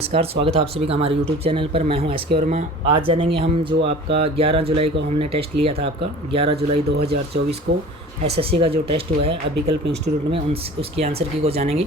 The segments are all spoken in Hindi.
नमस्कार, स्वागत है आप सभी का हमारे YouTube चैनल पर। मैं हूं एसके वर्मा। आज जानेंगे हम जो आपका 11 जुलाई को हमने टेस्ट लिया था। आपका 11 जुलाई 2024 को एसएससी का जो टेस्ट हुआ है अभिकल्प इंस्टीट्यूट में उसकी आंसर की को जानेंगे।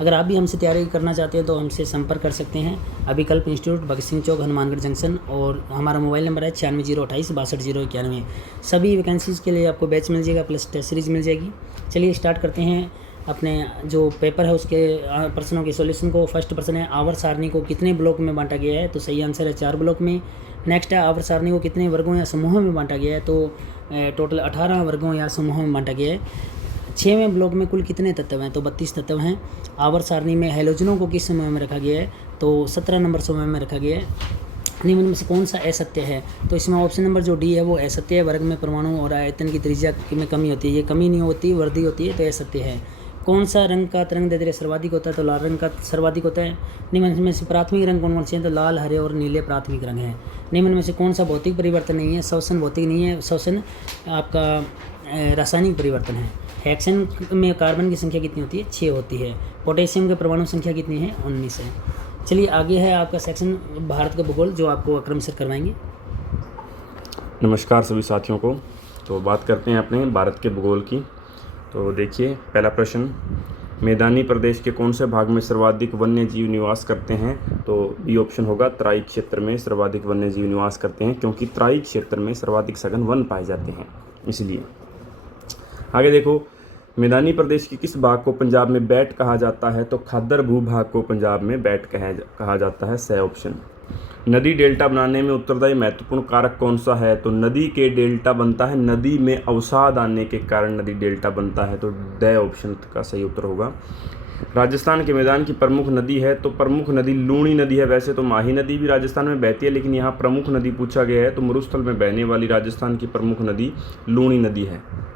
अगर आप भी हमसे तैयारी करना चाहते हैं तो हमसे संपर्क कर सकते हैं। अभिकल्प इंस्टीट्यूट, भगत सिंह चौक, हनुमानगढ़ जंक्शन, और हमारा मोबाइल नंबर है 960228 6291। सभी वैकेंसीज़ के लिए आपको बैच मिल जाएगा, प्लस टेस्ट सीरीज़ मिल जाएगी। चलिए स्टार्ट करते हैं अपने जो पेपर है उसके प्रश्नों के सॉल्यूशन को। फर्स्ट प्रश्न है, आवर्त सारणी को कितने ब्लॉक में बांटा गया है? तो सही आंसर है 4 ब्लॉक में। नेक्स्ट है, आवर्त सारणी को कितने वर्गों या समूहों में बांटा गया है? तो टोटल 18 वर्गों या समूहों में बांटा गया है। 6वें ब्लॉक में कुल कितने तत्व हैं? तो 32 तत्व हैं। आवर्त सारणी में हैलोजनों को किस समूह में रखा गया है? तो 17 नंबर समूह में रखा गया है। निम्न में से कौन सा असत्य है? तो इसमें ऑप्शन नंबर जो डी है वो असत्य है। वर्ग में परमाणु और आयतन की त्रिज्या में कमी होती है, ये कमी नहीं होती, वृद्धि होती है, तो असत्य है। कौन सा रंग का तरंग दैर्ध्य सर्वाधिक होता है? तो लाल रंग का सर्वाधिक होता है। निम्न में से प्राथमिक रंग कौन कौन से हैं? तो लाल, हरे और नीले प्राथमिक रंग हैं। निम्न में से कौन सा भौतिक परिवर्तन नहीं है? श्वसन भौतिक नहीं है, श्वसन आपका रासायनिक परिवर्तन है। हेक्सेन में कार्बन की संख्या कितनी होती है? 6 होती है। पोटेशियम के परमाणु संख्या कितनी है? 19 है। चलिए आगे है आपका सेक्शन भारत का भूगोल, जो आपको अक्रम सर करवाएंगे। नमस्कार सभी साथियों को। तो बात करते हैं अपने भारत के भूगोल की। तो देखिए पहला प्रश्न, मैदानी प्रदेश के कौन से भाग में सर्वाधिक वन्य जीव निवास करते हैं? तो बी ऑप्शन होगा, तराई क्षेत्र में सर्वाधिक वन्य जीव निवास करते हैं, क्योंकि तराई क्षेत्र में सर्वाधिक सघन वन पाए जाते हैं इसलिए। आगे देखो, मैदानी प्रदेश के किस भाग को पंजाब में बैट कहा जाता है? तो खादर भूभाग को पंजाब में बैट कहा जाता है, सही ऑप्शन। नदी डेल्टा बनाने में उत्तरदायी महत्वपूर्ण कारक कौन सा है? तो नदी के डेल्टा बनता है, नदी में अवसाद आने के कारण नदी डेल्टा बनता है, तो ड ऑप्शन का सही उत्तर होगा। राजस्थान के मैदान की प्रमुख नदी है? तो प्रमुख नदी लूणी नदी है। वैसे तो माही नदी भी राजस्थान में बहती है, लेकिन यहाँ प्रमुख नदी पूछा गया है, तो मरुस्थल में बहने वाली राजस्थान की प्रमुख नदी लूणी नदी है।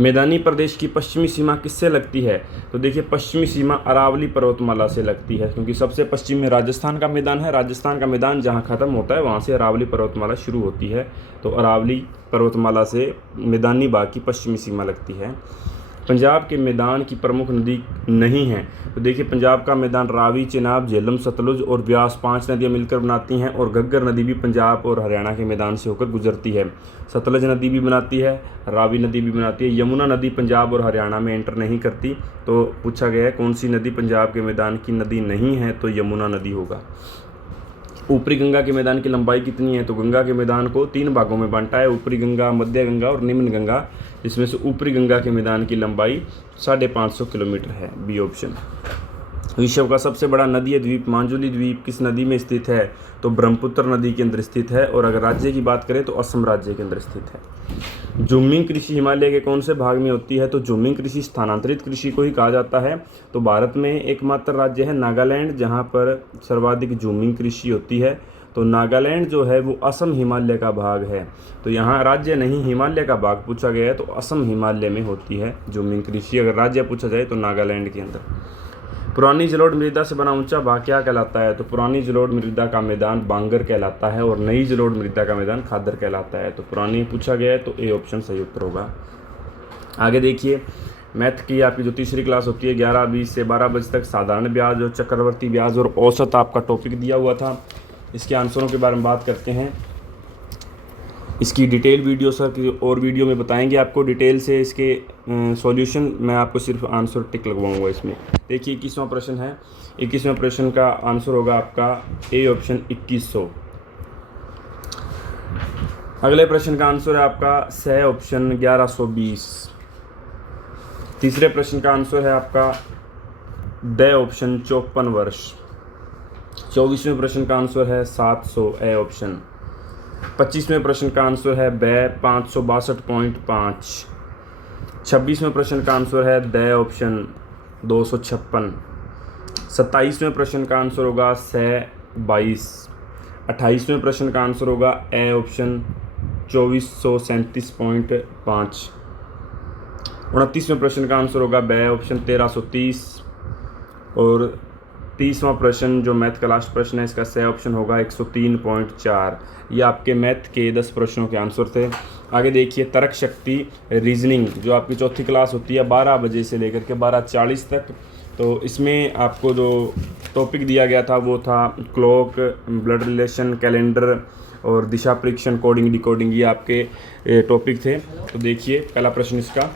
मैदानी प्रदेश की पश्चिमी सीमा किससे लगती है? तो देखिए पश्चिमी सीमा अरावली पर्वतमाला से लगती है, क्योंकि सबसे पश्चिम में राजस्थान का मैदान है। राजस्थान का मैदान जहां ख़त्म होता है वहां से अरावली पर्वतमाला शुरू होती है, तो अरावली पर्वतमाला से मैदानी भाग की पश्चिमी सीमा लगती है। पंजाब के मैदान की प्रमुख नदी नहीं है? तो देखिए पंजाब का मैदान रावी, चेनाब, झेलम, सतलुज और ब्यास 5 नदियां मिलकर बनाती हैं, और घग्गर नदी भी पंजाब और हरियाणा के मैदान से होकर गुजरती है। सतलज नदी भी बनाती है, रावी नदी भी बनाती है। यमुना नदी पंजाब और हरियाणा में एंटर नहीं करती। तो पूछा गया है कौन सी नदी पंजाब के मैदान की नदी नहीं है? तो यमुना नदी होगा। ऊपरी गंगा के मैदान की लंबाई कितनी है? तो गंगा के मैदान को 3 भागों में बांटा है, ऊपरी गंगा, मध्य गंगा और निम्न गंगा। जिसमें से ऊपरी गंगा के मैदान की लंबाई 550 किलोमीटर है, बी ऑप्शन। विश्व का सबसे बड़ा नदीय द्वीप मांजुली द्वीप किस नदी में स्थित है? तो ब्रह्मपुत्र नदी के अंदर स्थित है, और अगर राज्य की बात करें तो असम राज्य के अंदर स्थित है। झूमिंग कृषि हिमालय के कौन से भाग में होती है? तो झूमिंग कृषि स्थानांतरित कृषि को ही कहा जाता है। तो भारत में एकमात्र राज्य है नागालैंड, जहां पर सर्वाधिक झूमिंग कृषि होती है। तो नागालैंड जो है वो असम हिमालय का भाग है, तो यहाँ राज्य नहीं हिमालय का भाग पूछा गया है, तो असम हिमालय में होती है झूमिंग कृषि। अगर राज्य पूछा जाए तो नागालैंड के अंदर। पुरानी जलोढ़ मृदा से बना ऊंचा भाग क्या कहलाता है? तो पुरानी जलोढ़ मृदा का मैदान बांगर कहलाता है, और नई जलोढ़ मृदा का मैदान खादर कहलाता है। तो पुरानी पूछा गया है, तो ए ऑप्शन सही उत्तर होगा। आगे देखिए, मैथ की आपकी जो तीसरी क्लास होती है 11:20 से 12 बजे तक साधारण ब्याज और चक्रवर्ती ब्याज और औसत आपका टॉपिक दिया हुआ था। इसके आंसरों के बारे में बात करते हैं। इसकी डिटेल वीडियो सर की और वीडियो में बताएंगे आपको डिटेल से इसके सॉल्यूशन। मैं आपको सिर्फ आंसर टिक लगवाऊंगा इसमें। देखिए 21वां प्रश्न है। 21वें प्रश्न का आंसर होगा आपका ए ऑप्शन 2100। अगले प्रश्न का आंसर है आपका सही ऑप्शन 1120। तीसरे प्रश्न का आंसर है आपका ड ऑप्शन 54 वर्ष। 24वें प्रश्न का आंसर है 700, ए ऑप्शन। 25वें प्रश्न का आंसर है ब 562.5। 26वें प्रश्न का आंसर है ड ऑप्शन 256। 27वें प्रश्न का आंसर होगा स 22। 28वें प्रश्न का आंसर होगा ए ऑप्शन 2437.5। 29वें प्रश्न का आंसर होगा ब ऑप्शन 1330। और 30वां प्रश्न जो मैथ का लास्ट प्रश्न है, इसका सही ऑप्शन होगा 103.4। ये आपके मैथ के 10 प्रश्नों के आंसर थे। आगे देखिए, तर्क शक्ति रीजनिंग जो आपकी चौथी क्लास होती है 12 बजे से लेकर के 12:40 तक। तो इसमें आपको जो टॉपिक दिया गया था वो था क्लॉक, ब्लड रिलेशन, कैलेंडर और दिशा परीक्षण, कोडिंग डिकोडिंग, ये आपके टॉपिक थे। तो देखिए पहला प्रश्न इसका,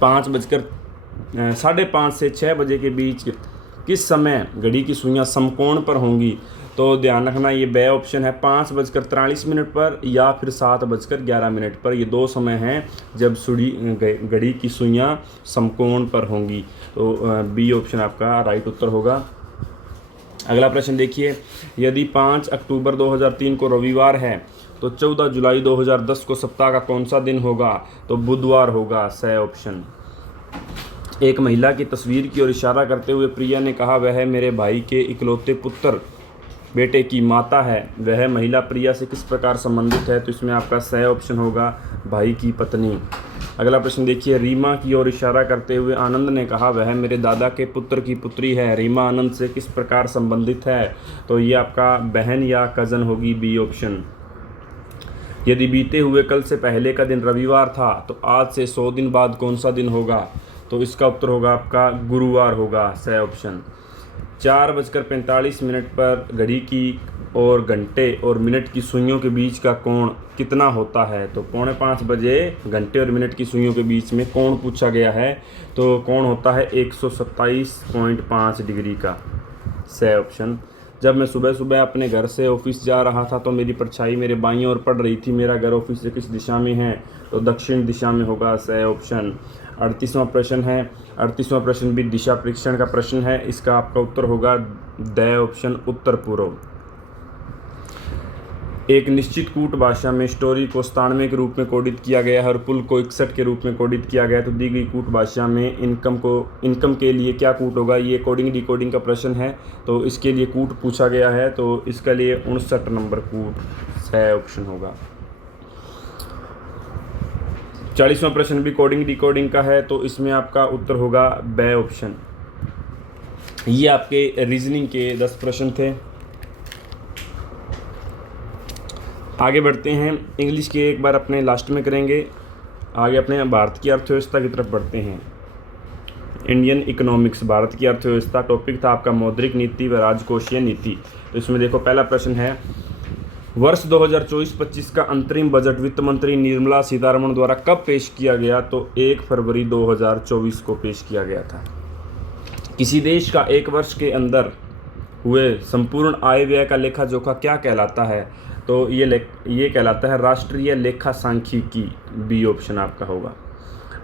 5:30 से 6 बजे के बीच किस समय घड़ी की सुइयां समकोण पर होंगी? तो ध्यान रखना ये बे ऑप्शन है 5:43 पर या फिर 7:11 पर। ये दो समय हैं जब घड़ी की सुइयां समकोण पर होंगी। तो बी ऑप्शन आपका राइट उत्तर होगा। अगला प्रश्न देखिए, यदि 5 अक्टूबर 2003 को रविवार है तो 14 जुलाई 2010 को सप्ताह का कौन सा दिन होगा? तो बुधवार होगा, सही ऑप्शन। एक महिला की तस्वीर की ओर इशारा करते हुए प्रिया ने कहा, वह मेरे भाई के इकलौते पुत्र बेटे की माता है। वह महिला प्रिया से किस प्रकार संबंधित है? तो इसमें आपका सही ऑप्शन होगा भाई की पत्नी। अगला प्रश्न देखिए, रीमा की ओर इशारा करते हुए आनंद ने कहा, वह मेरे दादा के पुत्र की पुत्री है। रीमा आनंद से किस प्रकार संबंधित है? तो ये आपका बहन या कज़न होगी, बी ऑप्शन। यदि बीते हुए कल से पहले का दिन रविवार था तो आज से 100 दिन बाद कौन सा दिन होगा? तो इसका उत्तर होगा आपका गुरुवार होगा, सही ऑप्शन। 4:45 पर घड़ी की और घंटे और मिनट की सुइयों के बीच का कोण कितना होता है? तो 4:45 बजे घंटे और मिनट की सुइयों के बीच में कोण पूछा गया है। तो कोण होता है 127.5 डिग्री का, सही ऑप्शन। जब मैं सुबह सुबह अपने घर से ऑफिस जा रहा था तो मेरी परछाई मेरे बाईं ओर पड़ रही थी। मेरा घर ऑफिस से किस दिशा में है? तो दक्षिण दिशा में होगा, सही ऑप्शन। 38वां प्रश्न है, 38वां प्रश्न भी दिशा परीक्षण का प्रश्न है। इसका आपका उत्तर होगा द ऑप्शन, उत्तर पूर्व। एक निश्चित कूट भाषा में स्टोरी को 97 के रूप में कोडित किया गया है और पुल को 61 के रूप में कोडित किया गया है। तो दी गई कूट भाषा में इनकम के लिए क्या कूट होगा? ये कोडिंग डिकोडिंग का प्रश्न है, तो इसके लिए कूट पूछा गया है। तो इसके लिए 59 नंबर कूट, सही ऑप्शन होगा। 40वां प्रश्न भी कोडिंग डिकोडिंग का है, तो इसमें आपका उत्तर होगा बे ऑप्शन। ये आपके रीजनिंग के 10 प्रश्न थे। आगे बढ़ते हैं, इंग्लिश के एक बार अपने लास्ट में करेंगे। आगे अपने भारत की अर्थव्यवस्था की तरफ बढ़ते हैं। इंडियन इकोनॉमिक्स, भारत की अर्थव्यवस्था, टॉपिक था आपका मौद्रिक नीति व राजकोषीय नीति। तो इसमें देखो पहला प्रश्न है, वर्ष 2024-25 का अंतरिम बजट वित्त मंत्री निर्मला सीतारमण द्वारा कब पेश किया गया? तो 1 फरवरी 2024 को पेश किया गया था। किसी देश का एक वर्ष के अंदर हुए संपूर्ण आय व्यय का लेखा जोखा क्या कहलाता है? तो ये कहलाता है राष्ट्रीय लेखा सांख्यिकी, बी ऑप्शन आपका होगा।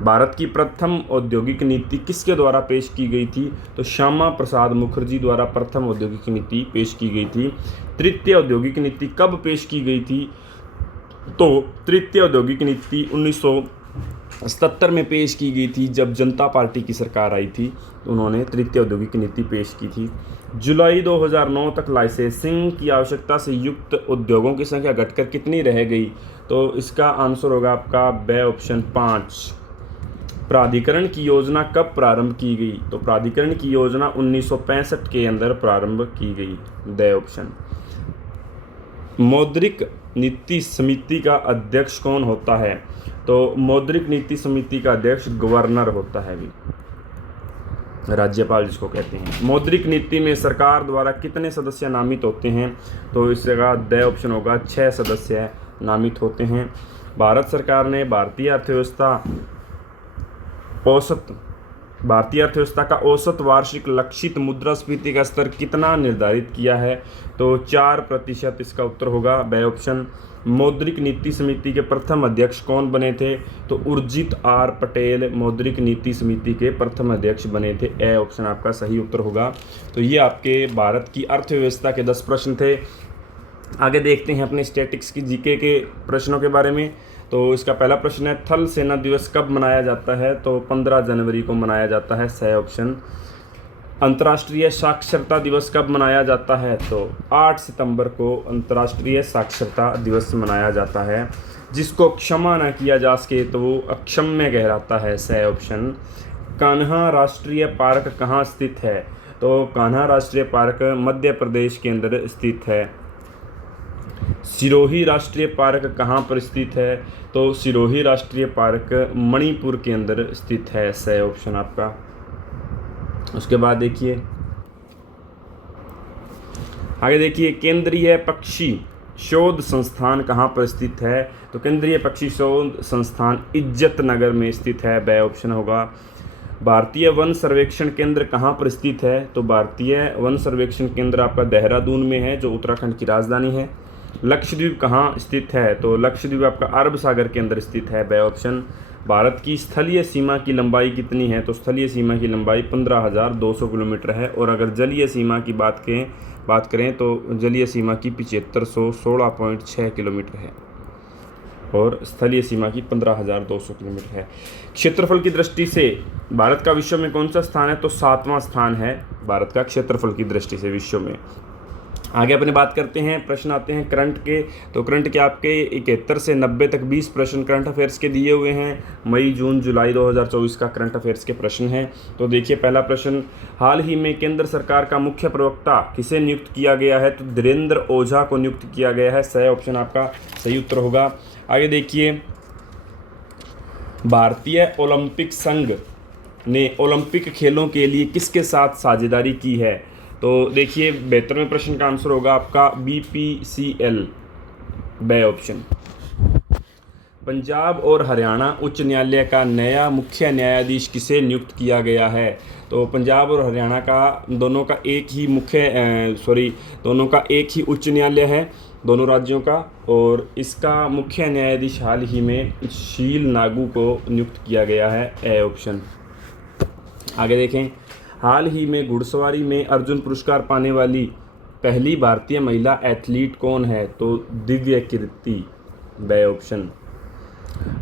भारत की प्रथम औद्योगिक नीति किसके द्वारा पेश की गई थी? तो श्यामा प्रसाद मुखर्जी द्वारा प्रथम औद्योगिक नीति पेश की गई थी। तृतीय औद्योगिक नीति कब पेश की गई थी? तो तृतीय औद्योगिक नीति 1977 में पेश की गई थी, जब जनता पार्टी की सरकार आई थी तो उन्होंने तृतीय औद्योगिक नीति पेश की थी। जुलाई 2009 तक लाइसेंसिंग की आवश्यकता से युक्त उद्योगों की संख्या घटकर कितनी रह गई? तो इसका आंसर होगा आपका बे ऑप्शन 5। प्राधिकरण की योजना कब प्रारंभ की गई? तो प्राधिकरण की योजना 1965 के अंदर प्रारंभ की गई, द ऑप्शन। मौद्रिक नीति समिति का अध्यक्ष कौन होता है? तो मौद्रिक नीति समिति का अध्यक्ष गवर्नर होता है, भी राज्यपाल जिसको कहते हैं। मौद्रिक नीति में सरकार द्वारा कितने सदस्य नामित होते हैं? तो इसका द ऑप्शन होगा 6 सदस्य नामित होते हैं। भारत सरकार ने भारतीय अर्थव्यवस्था का औसत वार्षिक लक्षित मुद्रास्फीति का स्तर कितना निर्धारित किया है? तो 4%, इसका उत्तर होगा बे ऑप्शन। मौद्रिक नीति समिति के प्रथम अध्यक्ष कौन बने थे? तो उर्जित आर पटेल मौद्रिक नीति समिति के प्रथम अध्यक्ष बने थे, ए ऑप्शन आपका सही उत्तर होगा। तो ये आपके भारत की अर्थव्यवस्था के 10 प्रश्न थे। आगे देखते हैं अपने स्टैटिक्स की जीके के प्रश्नों के बारे में। तो इसका पहला प्रश्न है, थल सेना दिवस कब मनाया जाता है? तो 15 जनवरी को मनाया जाता है, सही ऑप्शन। अंतर्राष्ट्रीय साक्षरता दिवस कब मनाया जाता है? तो 8 सितंबर को अंतर्राष्ट्रीय साक्षरता दिवस मनाया जाता है। जिसको क्षमा न किया जा सके तो वो अक्षम्य कहलाता है, सही ऑप्शन। कान्हा राष्ट्रीय पार्क कहाँ स्थित है? तो कान्हा राष्ट्रीय पार्क मध्य प्रदेश के अंदर स्थित है। सिरोही राष्ट्रीय पार्क कहाँ पर स्थित है? तो सिरोही राष्ट्रीय पार्क मणिपुर के अंदर स्थित है, सही ऑप्शन आपका। उसके बाद देखिए आगे देखिए, केंद्रीय पक्षी शोध संस्थान कहाँ पर स्थित है? तो केंद्रीय पक्षी शोध संस्थान इज्जत नगर में स्थित है, ब ऑप्शन होगा। भारतीय वन सर्वेक्षण केंद्र कहाँ पर स्थित है? तो भारतीय वन सर्वेक्षण केंद्र आपका देहरादून में है, जो उत्तराखंड की राजधानी है। लक्षद्वीप कहाँ स्थित है? तो लक्षद्वीप आपका अरब सागर के अंदर स्थित है, ब ऑप्शन। भारत की स्थलीय सीमा की लंबाई कितनी है? तो स्थलीय सीमा की लंबाई 15,200 किलोमीटर है। और अगर जलीय सीमा की बात करें तो जलीय सीमा की 7516.6 किलोमीटर है और स्थलीय सीमा की 15,200 किलोमीटर है। क्षेत्रफल की दृष्टि से भारत का विश्व में कौन सा स्थान है? तो 7वां स्थान है भारत का क्षेत्रफल की दृष्टि से विश्व में। आगे अपने बात करते हैं, प्रश्न आते हैं करंट के। तो करंट के आपके 71 से 90 तक 20 प्रश्न करंट अफेयर्स के दिए हुए हैं। मई, जून, जुलाई 2024 का करंट अफेयर्स के प्रश्न हैं। तो देखिए पहला प्रश्न, हाल ही में केंद्र सरकार का मुख्य प्रवक्ता किसे नियुक्त किया गया है? तो धीरेन्द्र ओझा को नियुक्त किया गया है, सही ऑप्शन आपका सही उत्तर होगा। आगे देखिए, भारतीय ओलंपिक संघ ने ओलंपिक खेलों के लिए किसके साथ साझेदारी की है? तो देखिए 72वें प्रश्न का आंसर होगा आपका BPCL, ब ऑप्शन। पंजाब और हरियाणा उच्च न्यायालय का नया मुख्य न्यायाधीश किसे नियुक्त किया गया है? तो पंजाब और हरियाणा का दोनों का एक ही उच्च न्यायालय है, दोनों राज्यों का। और इसका मुख्य न्यायाधीश हाल ही में शील नागू को नियुक्त किया गया है, ए ऑप्शन। आगे देखें, हाल ही में घुड़सवारी में अर्जुन पुरस्कार पाने वाली पहली भारतीय महिला एथलीट कौन है? तो दिव्य कीर्ति, ब ऑप्शन।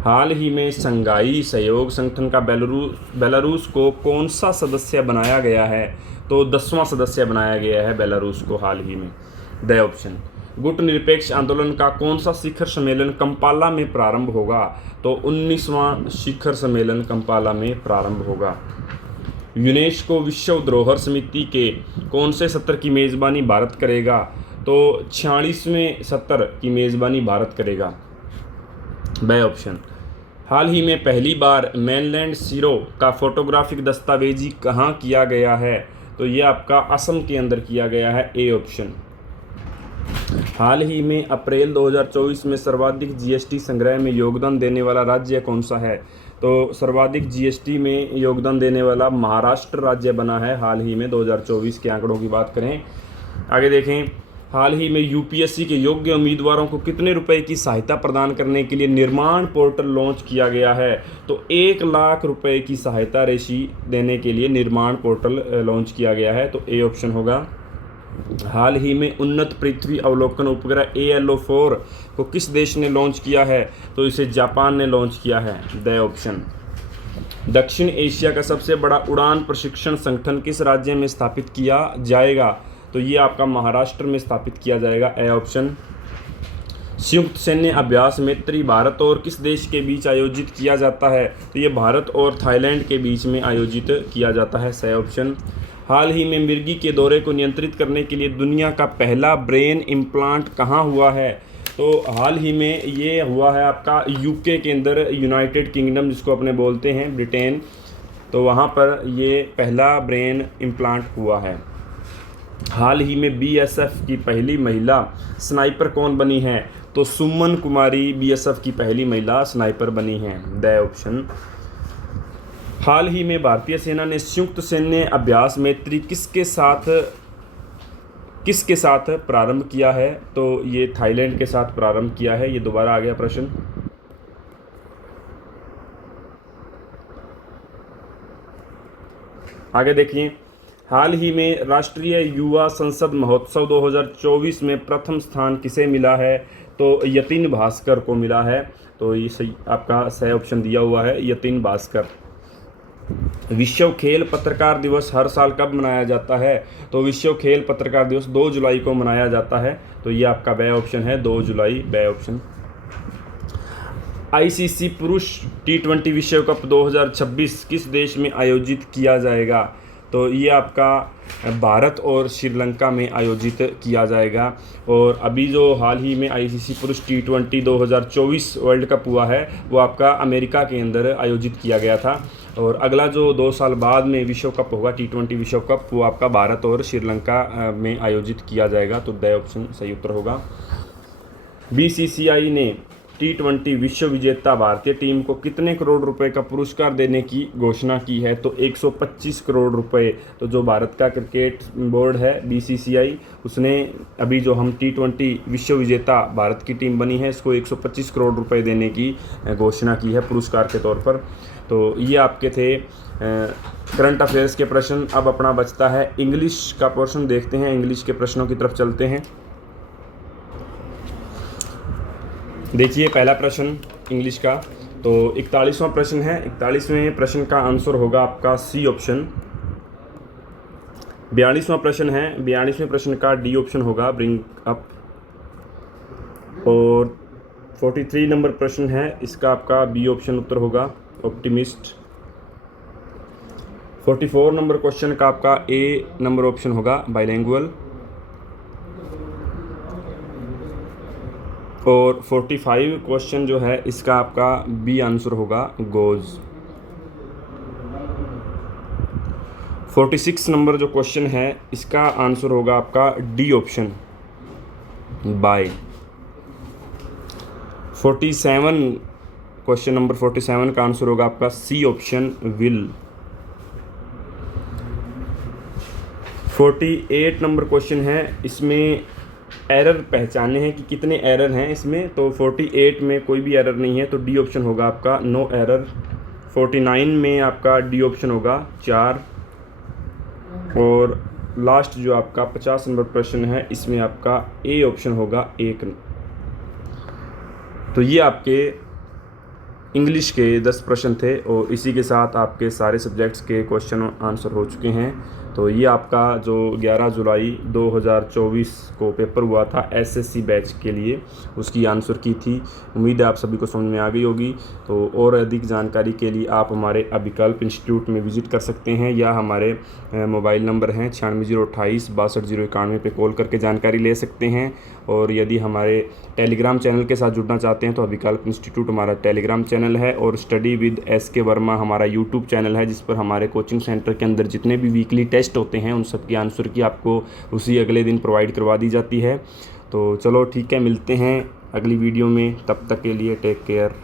हाल ही में शंघाई सहयोग संगठन का बेलारूस को कौन सा सदस्य बनाया गया है? तो 10वां सदस्य बनाया गया है बेलारूस को हाल ही में, द ऑप्शन। गुट निरपेक्ष आंदोलन का कौन सा शिखर सम्मेलन कंपाला में प्रारंभ होगा? तो 19वां शिखर सम्मेलन कंपाला में प्रारंभ होगा। यूनेस्को विश्व धरोहर समिति के कौन से सत्र की मेज़बानी भारत करेगा? तो 46वें सत्र की मेज़बानी भारत करेगा, ब ऑप्शन। हाल ही में पहली बार मेनलैंड सीरो का फोटोग्राफिक दस्तावेजी कहाँ किया गया है? तो ये आपका असम के अंदर किया गया है, ए ऑप्शन। हाल ही में अप्रैल 2024 में सर्वाधिक जीएसटी संग्रह में योगदान देने वाला राज्य कौन सा है? तो सर्वाधिक जीएसटी में योगदान देने वाला महाराष्ट्र राज्य बना है हाल ही में 2024 के आंकड़ों की बात करें। आगे देखें, हाल ही में यूपीएससी के योग्य उम्मीदवारों को कितने रुपए की सहायता प्रदान करने के लिए निर्माण पोर्टल लॉन्च किया गया है? तो 1 लाख रुपए की सहायता राशि देने के लिए निर्माण पोर्टल लॉन्च किया गया है, तो ए ऑप्शन होगा। हाल ही में उन्नत पृथ्वी अवलोकन उपग्रह ALO4 को किस देश ने लॉन्च किया है? तो इसे जापान ने लॉन्च किया है, द ऑप्शन। दक्षिण एशिया का सबसे बड़ा उड़ान प्रशिक्षण संगठन किस राज्य में स्थापित किया जाएगा? तो ये आपका महाराष्ट्र में स्थापित किया जाएगा, ए ऑप्शन। संयुक्त सैन्य अभ्यास मैत्री भारत और किस देश के बीच आयोजित किया जाता है? तो ये भारत और थाईलैंड के बीच में आयोजित किया जाता है, सही ऑप्शन। हाल ही में मिर्गी के दौरे को नियंत्रित करने के लिए दुनिया का पहला ब्रेन इम्प्लांट कहाँ हुआ है? तो हाल ही में ये हुआ है आपका यूके के अंदर, यूनाइटेड किंगडम जिसको अपने बोलते हैं, ब्रिटेन। तो वहाँ पर ये पहला ब्रेन इम्प्लांट हुआ है। हाल ही में बीएसएफ की पहली महिला स्नाइपर कौन बनी है? तो सुमन कुमारी बीएसएफ की पहली महिला स्नाइपर बनी हैं, द ऑप्शन। हाल ही में भारतीय सेना ने संयुक्त सैन्य अभ्यास मैत्री किसके साथ प्रारंभ किया है? तो ये थाईलैंड के साथ प्रारंभ किया है। ये दोबारा आ गया प्रश्न। आगे देखिए, हाल ही में राष्ट्रीय युवा संसद महोत्सव 2024 में प्रथम स्थान किसे मिला है? तो यतिन भास्कर को मिला है। तो ये सही आपका सही ऑप्शन दिया हुआ है, यतिन भास्कर। विश्व खेल पत्रकार दिवस हर साल कब मनाया जाता है? तो विश्व खेल पत्रकार दिवस 2 जुलाई को मनाया जाता है। तो ये आपका ब ऑप्शन है, 2 जुलाई, ब ऑप्शन। ICC पुरुष T20 विश्व कप 2026 किस देश में आयोजित किया जाएगा? तो ये आपका भारत और श्रीलंका में आयोजित किया जाएगा। और अभी जो हाल ही में ICC पुरुष T20 2024 वर्ल्ड कप हुआ है वो आपका अमेरिका के अंदर आयोजित किया गया था। और अगला जो 2 साल बाद में विश्व कप होगा, T20 विश्व कप, वो आपका भारत और श्रीलंका में आयोजित किया जाएगा। तो द ऑप्शन सही उत्तर होगा। BCCI ने T20 विश्व विजेता भारतीय टीम को कितने करोड़ रुपए का पुरस्कार देने की घोषणा की है? तो 125 करोड़ रुपए। तो जो भारत का क्रिकेट बोर्ड है BCCI, उसने अभी जो हम T20 विश्व विजेता भारत की टीम बनी है, इसको 125 करोड़ रुपए देने की घोषणा की है पुरस्कार के तौर पर। तो ये आपके थे करंट अफेयर्स के प्रश्न। अब अपना बचता है इंग्लिश का पोर्शन, देखते हैं। इंग्लिश के प्रश्नों की तरफ चलते हैं। देखिए पहला प्रश्न इंग्लिश का, तो 41वां प्रश्न है। 41वें प्रश्न का आंसर होगा आपका सी ऑप्शन। 42वां प्रश्न है। 42वें प्रश्न का डी ऑप्शन होगा, ब्रिंग अप। और 43 नंबर प्रश्न है, इसका आपका बी ऑप्शन उत्तर होगा, ऑप्टिमिस्ट। 44 नंबर क्वेश्चन का आपका ए नंबर ऑप्शन होगा, बाइलिंगुअल। और 45 क्वेश्चन जो है, इसका आपका बी आंसर होगा, गोज। 46 नंबर जो क्वेश्चन है, इसका आंसर होगा आपका D option, by. 47 question number 47 का आंसर होगा आपका C option, will. 48 number question है, इसमें एरर पहचाने हैं कि कितने एरर हैं इसमें। तो 48 में कोई भी एरर नहीं है, तो डी ऑप्शन होगा आपका, नो एरर। 49 में आपका डी ऑप्शन होगा, 4। और लास्ट जो आपका 50 नंबर प्रश्न है, इसमें आपका ए ऑप्शन होगा, 1। तो ये आपके इंग्लिश के 10 प्रश्न थे और इसी के साथ आपके सारे सब्जेक्ट्स के क्वेश्चन आंसर हो चुके हैं। तो ये आपका जो 11 जुलाई 2024 को पेपर हुआ था SSC बैच के लिए, उसकी आंसर की थी। उम्मीद है आप सभी को समझ में आ गई होगी। तो और अधिक जानकारी के लिए आप हमारे अभिकल्प इंस्टीट्यूट में विज़िट कर सकते हैं, या हमारे मोबाइल नंबर हैं 96 028 62 091 पे कॉल करके जानकारी ले सकते हैं। और यदि हमारे टेलीग्राम चैनल के साथ जुड़ना चाहते हैं तो अभिकल्प इंस्टीट्यूट हमारा टेलीग्राम चैनल है, और स्टडी विद SK वर्मा हमारा यूट्यूब चैनल है, जिस पर हमारे कोचिंग सेंटर के अंदर जितने भी वीकली टेस्ट होते हैं उन सब की आंसर की आपको उसी अगले दिन प्रोवाइड करवा दी जाती है। तो चलो ठीक है, मिलते हैं अगली वीडियो में। तब तक के लिए टेक केयर।